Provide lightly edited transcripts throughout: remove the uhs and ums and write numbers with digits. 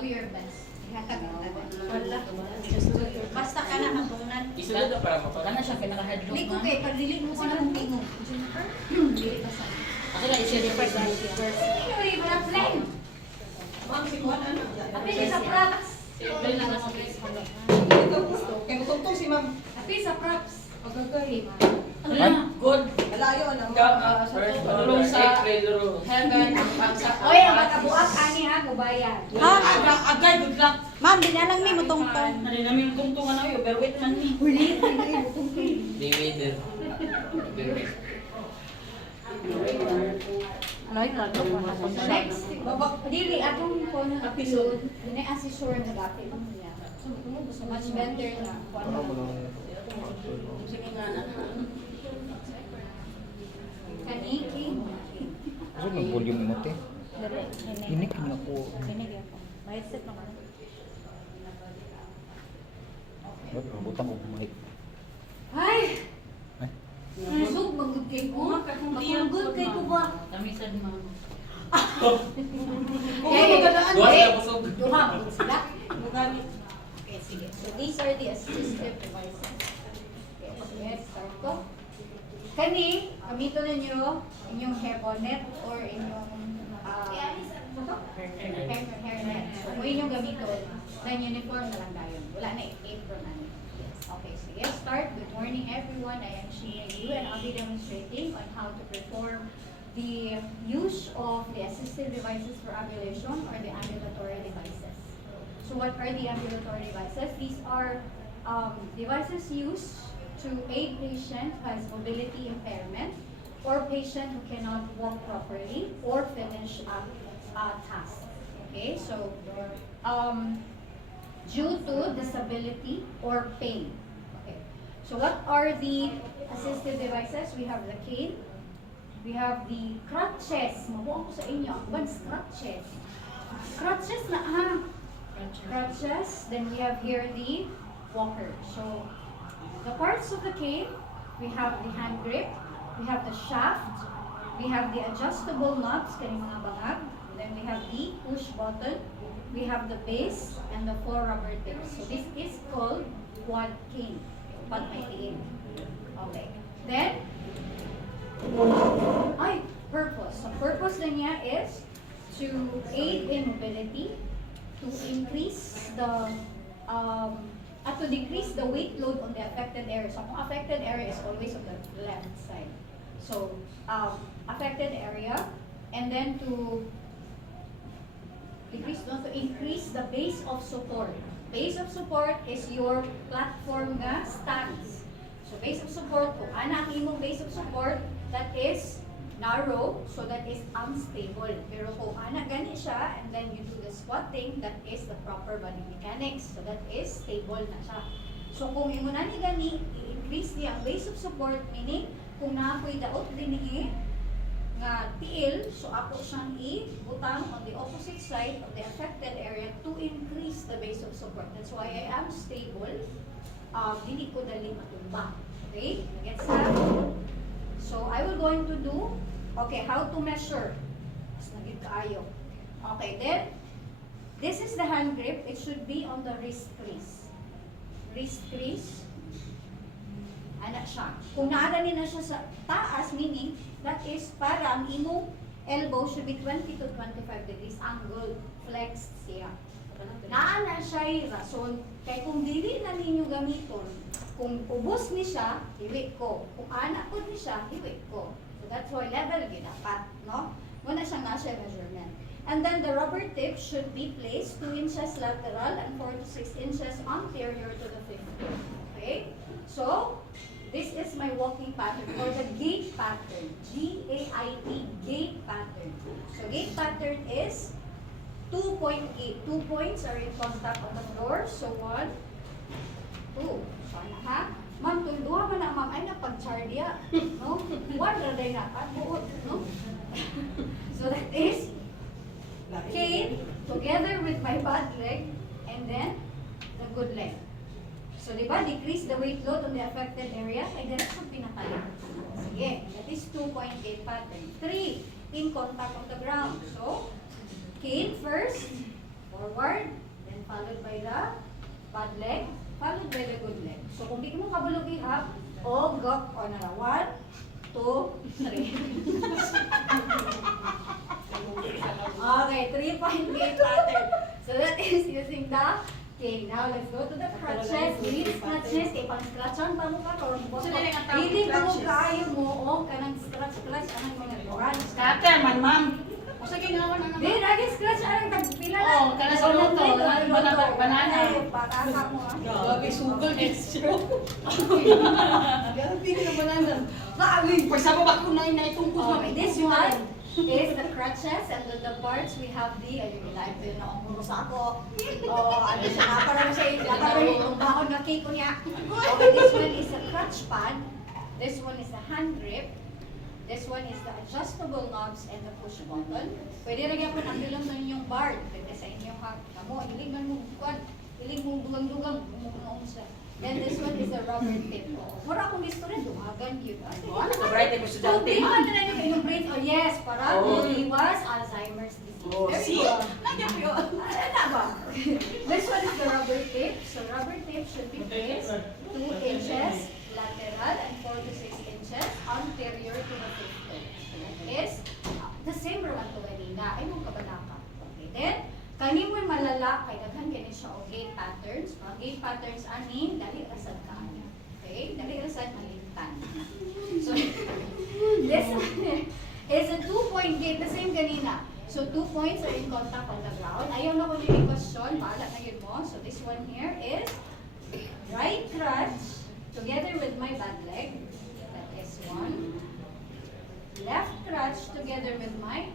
Do your best. Ihatag ang taga. Wala. Basta ka na katungan. Isunod na para mapag... Kana siya pinaka-headlock Hindi ko na. kay pagdili mo sa ng tingog. Dili ka sa. Ako na i-share first. Anyway, wala plan. Ma'am, si Juan, ano? Tapi sa props. Play lang ako guys. Ito gusto. Kaya tutong si ma'am. Tapi sa props. Pagkagay. Ano? Good. Malayo na. First, Tulong sa April, heaven. Sa Oy, ang makabuak ani ha, kubayan. Agay, good luck. Ma'am, di na lang mi mutong-tong. Ano namin tungtungan na yun, pero wait man ni. Day waiter. Ano yung lato ko na So next, dili akong phone episode. Dili assessor na dati mo niya. So much better na. Sige nga na. Kaniki. Kasi ng volume mo, te. Dali, Inik na ako. Sinig ako. May set naman. Ba't butang ko mic? Ay! Ay? Sug magud kay ko. Magud kay ko ba? Tamisan mo. Duwas na busog. Duha magud sila. Okay, sige. So these are the assistive devices. Yes, start ko. Kani, gamito ninyo inyong hair bonnet or inyong hairnet. So kung inyong gamiton, then uniform na lang tayo. Wala na apron na. Okay, so yes, start. Good morning everyone. I am Shia Yu and I'll be demonstrating on how to perform the use of the assistive devices for ambulation or the ambulatory devices. So what are the ambulatory devices? These are devices used to aid patient who has mobility impairment or patient who cannot walk properly or finish a task. Okay, so due to disability or pain. Okay, so what are the assistive devices? We have the cane, we have the crutches. Mabuang ko sa inyo, ang ban's crutches. Crutches na crutches. Then we have here the walker. So the parts of the cane, we have the hand grip, we have the shaft, we have the adjustable knobs, kani mga bangag, then we have the push button, we have the base, and the 4 rubber tips. So this is called quad cane, quad may tiim. Okay. Then, purpose. So purpose na niya is to aid in mobility, to increase the to decrease the weight load on the affected area. So, ang affected area is always on the left side. So, affected area, and then to increase the base of support. Base of support is your platform na stance. So, base of support, kung ana ang imong base of support, that is narrow, so that is unstable. Pero kung ana gani siya, and then you do the squatting, that is the proper body mechanics. So that is stable na siya. So kung imo na ni gani, i-increase niya ang base of support, meaning kung naakoy daot dinhi nga tiil, so ako siyang ibutang on the opposite side of the affected area to increase the base of support. That's why I am stable. Dili ko dali matumba. Okay? Gets that? So I will going to do, okay, how to measure. Mas naging kaayo. Okay, then, this is the hand grip. It should be on the wrist crease. Wrist crease. Ana siya. Kung naadani na siya sa taas, meaning, that is para ang imong elbow should be 20 to 25 degrees angle. Flexed siya. Naana siya rason. Kaya kung dili na ninyo gamiton, kung ubos ni siya, hiwi ko. Kung anak ko ni siya, hiwi ko. So that's why level ginapat, no? Muna siya nga siya measurement. And then the rubber tip should be placed 2 inches lateral and 4 to 6 inches anterior to the finger. Okay? So, this is my walking pattern or the gait pattern. G-A-I-T, gait pattern. So, gait pattern is 2-point gait. 2 points are in contact on the floor. So, 1, 2. So, ha? Ma'am, tulduha man na, ma'am, ay napag-chardia. No? 1 na rin na, buot, no? So, that is cane together with my bad leg and then the good leg. So, di ba, decrease the weight load on the affected area. Ay, that's ang pinakalit. Sige, that is 2-point gait pattern. 3, in contact on the ground. So, cane first, 1, forward, then followed by the bad leg, followed by the good leg. So kung di mo kabulog ihap, o gok o nara. 1, 2, 3. Okay, 3-point gate pattern. So that is using the okay, now let's go to the crutches. Release crutches. Kaya pang scratchan pa mo ka ron. So, dili nga tawag Hindi mo crutches. kayo mo o kanang scratch anang mga turan. Scatter man, ma'am. O sige nga man ang Di lagi scratch anang tagpila na. Oo, kana sa loto, banana. Ay, pakaka mo ah. Gabi, sugal guys. Gabi ka na banana. Gabi, pagsa ba ko na itong Okay, this one is the crutches and the parts we have the ayun live din na umuro sa ako. Ano siya na parang yung bakon na cake ko niya. Okay, this one is a crutch pad. This one is the hand grip. This one is the adjustable knobs and the push button. Pwede rin yan po nagdulong sa inyong bar. Pwede sa inyong kamo. Hiling man mo buwan. Hiling mo dugang-dugang. Bumukunong siya. Then this one is a rubber tip. Mura akong gusto rin. Dumagan yun. Ano ka bright mo sa So, dati? di ba na lang yung inubrate? Oh, yes. Para Oh. iwas Alzheimer's disease. Oh, Very see? good. Nandiyan po yun. Ano ba? This one is the rubber tip. So, rubber tip should be placed 2 inches lateral and 4 to 6 inches anterior to the tip toe. So, that is the same rule to kanina. Ay, mong kabalaka. Okay, then, kanin mo malala, kay daghan kini siya o gate patterns. Mga gate patterns ani, dali rasad ka. Okay? Dali rasad malintan. So, this one is a 2-point gate, the same kanina. So, 2 points are in contact on the ground. Ayaw na ko yung question, bahala na yun mo. So, this one here is right crutch together with my bad leg. That is 1. Left crutch together with my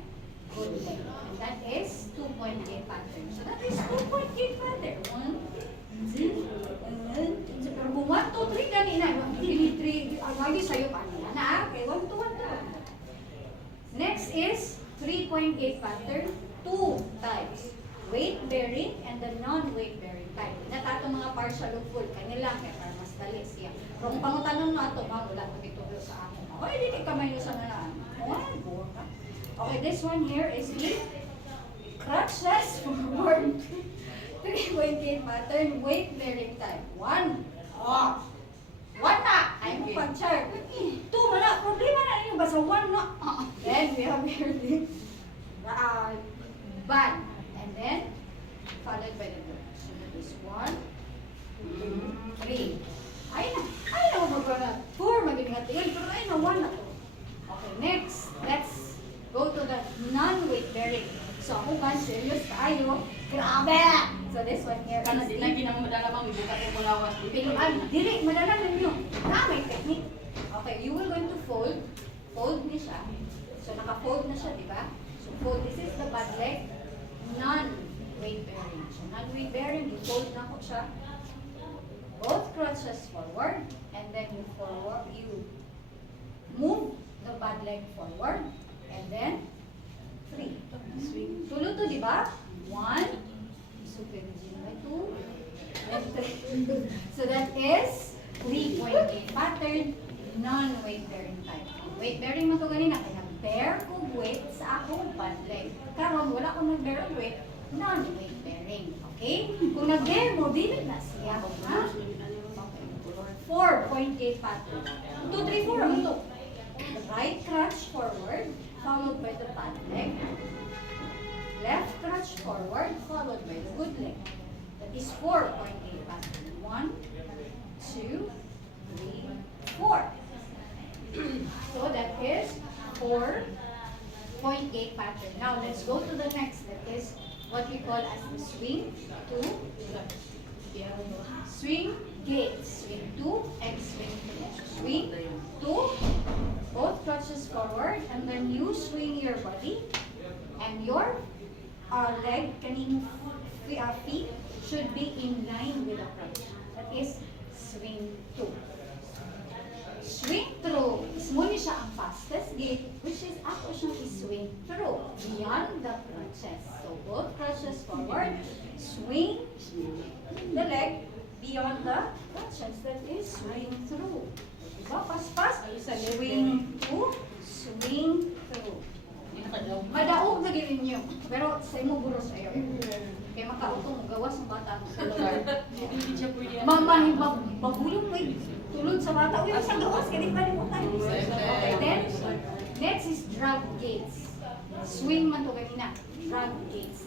good leg. And that is 2-point gate pattern. So, that is 2-point gate pattern. 1, 2, pero kung 1, 2, 3 kanina, 3, ang lagi sa'yo pa nila na, okay, 1, 2, 1, 2. Next is 3-point gate pattern, 2 types. Weight bearing and the non-weight bearing type. Natato mga partial o full, kanila, kaya para mas dali siya. Pero kung pangutanong na ito, wala ito itulo sa akin. Okay, hindi kamay nyo sa nanaan. Okay, this one here is the crutchless forward. 3-point gate pattern, weight bearing type. 1. Oh. 1 na! Ay mo pag-chart. 2 mo na. Problema na ninyo. Basta 1 na. Then we have here the band. And then, followed by the book. So that is 1, 2, 3. Ay na. Ay na mo mag-run 4 magiging yun. Pero ay na 1 na to. Okay, next. Let's go to the non-weight bearing. So ako man, serious tayo. Grabe! So this one here Kana is di the na ginamudala ma'am, hindi ka po lawas. pinuan. Dili, madala ninyo. May technique. Okay, you will going to fold. Fold niya siya. So naka-fold na siya, di ba? So fold. This is the bad leg. Non-weight bearing. So non-weight bearing, you fold na ko siya. Both crutches forward. And then you forward, you move the bad leg forward. And then 3. Tulo to, di ba? 1. So, 2. And 3. So, that is 3-point gate pattern, non-weight bearing type. Weight bearing mo ito ganina, kaya bear ko weight sa akong bad leg. Karon wala akong nag-bear ang weight, non-weight bearing. Okay? Kung nag-bear mo, dili na siya. Ha? Okay. 4-point gate pattern. 2, 3, 4 ang ito. Right crutch forward, followed by the bad leg. Left crutch forward, followed by the good leg. That is 4-point gate pattern. 1, 2, 3, 4. So that is 4-point gate pattern. Now let's go to the next. That is what we call as the swing to swing gate. Swing to and swing to. Swing to, both crutches forward, and then you swing your body and your leg, kaning feet should be in line with the crutch. That is swing to. Swing through. Mo ni siya ang fastest gate, which is ako siyang swing through beyond the crutches. So both crutches forward, swing the leg beyond the crutches. That is swing through. Diba? Pas-pas, swing to, swing through. Madaog na gawin niyo. Pero sa imo buro sa'yo. Kaya magawas ng bata ang Hindi siya pwede. Magulong mo tulod sa bata. Uy, sa gawas, kaya di pa rin mo tayo. Okay, then, next is drag gates. Swing man to kanina. Drag gates.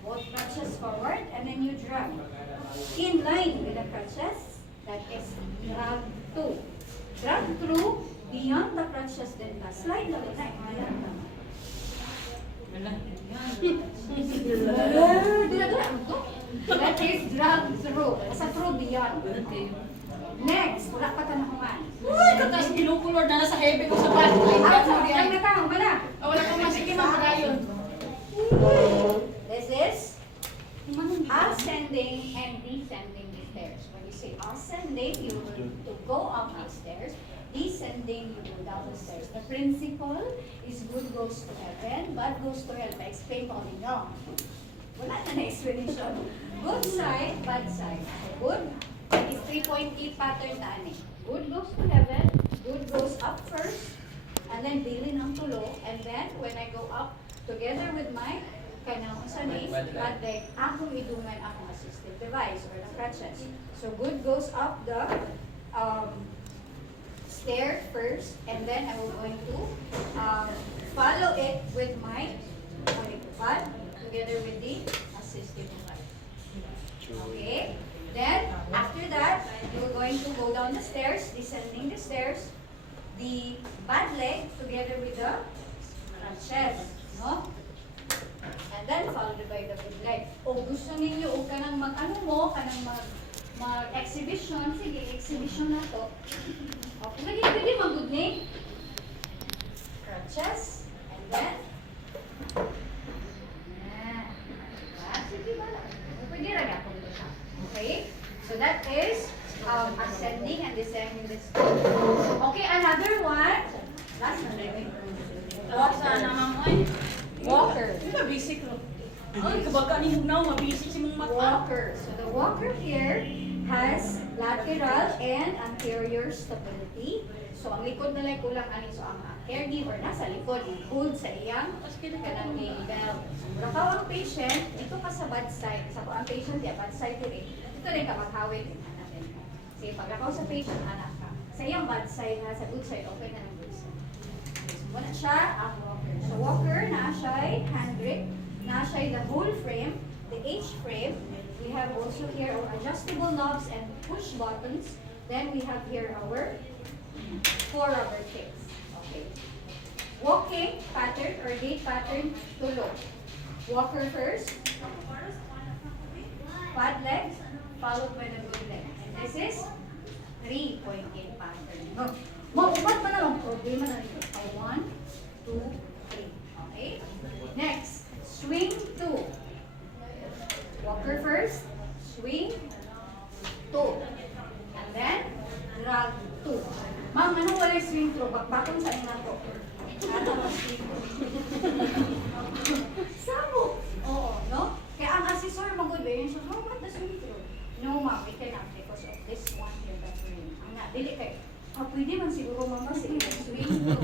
Both crutches forward, and then you drag. In line with the crutches, that is drag two. Drag through, beyond the crutches, then the slide lang na. That is drag through. Sa through beyond. Next, wala pa ka nakuman. Uy, katas kinukulor na nasa heaven ko sa bat. Ay, natang, wala. Wala kang masiki magpadayon. This is ascending and descending the stairs. When you say ascending, you will to go up the stairs. Descending, you go down the stairs. The principle is good goes to heaven, bad goes to hell. I-explain ko ninyo. Wala na explanation. Good side, bad side. So good is 3.8 pattern na ani. Good goes to heaven, good goes up first, and then bilin ang tulo, and then when I go up together with my kanang sa name, bad leg, akong idungan akong assistive device or the crutches. So good goes up the stair first, and then I will going to follow it with my pad together with the assistive device. Okay? Then, after that, you're going to go down the stairs, descending the stairs, the bad leg together with the crutches, no? And then, followed by the good leg. O gusto ninyo, o kanang mag-ano mo, kanang mag-exhibition, sige, exhibition na to. Okay, lagi pwede mag-good name. Crutches, and then, sige ba? Pwede rin ako dito siya. Okay? So that is ascending and descending the stairs. Okay, another one. Last na rin. Walker. Ito basic ro. Ay, kabaga ni Mugnaw, mabasic si mong mata. Walker. So the walker here has lateral and anterior stability. So ang likod na lang kulang ani so ang caregiver nasa likod hold sa iyang kanang knee belt. Rakaw ang patient dito ka sa bad side. Sa ang patient ya bad side dire. Dito rin ka maghawid din hanapin ka. Sige pag rakaw sa patient anak ka. Sa iyang bad side na sa good side open na ng good side. So muna siya ang walker. So walker na siya hand grip, na siya the whole frame, the H frame. We have also here our adjustable knobs and push buttons. Then we have here our 4 rubber tips. Okay. Walking pattern or gait pattern, tulo. Walker first. Bad legs, followed by the good leg. And this is 3.8 pattern. No. Maubat pa naman problema na rin. 1, 2, 3. Okay? Next, swing 2. Walker first, swing 2. And then, drag 2. Ma'am, ano wala yung swing 2? Bakbakon sa inyo na to. Ano ang swing 2? Sabo! Oo, no? Kaya ang assessor mag-good ba yun? So, how about the swing 2? No, ma'am, we cannot because of this one here that we're in. Ang na, dili kayo. Pwede man siguro ma'am kasi swing 2.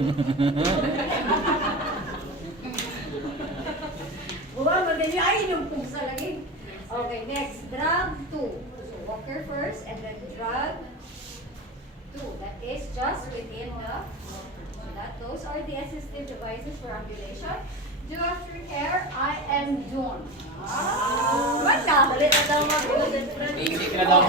Buwan, madali ay yung pugsa lagi. Okay, next, drag 2. So, walker first and then drag 2. That is just within the, so that those are the assistive devices for ambulation. Do aftercare, I am June. Wala, dali na daw mag-usap. Basic na daw.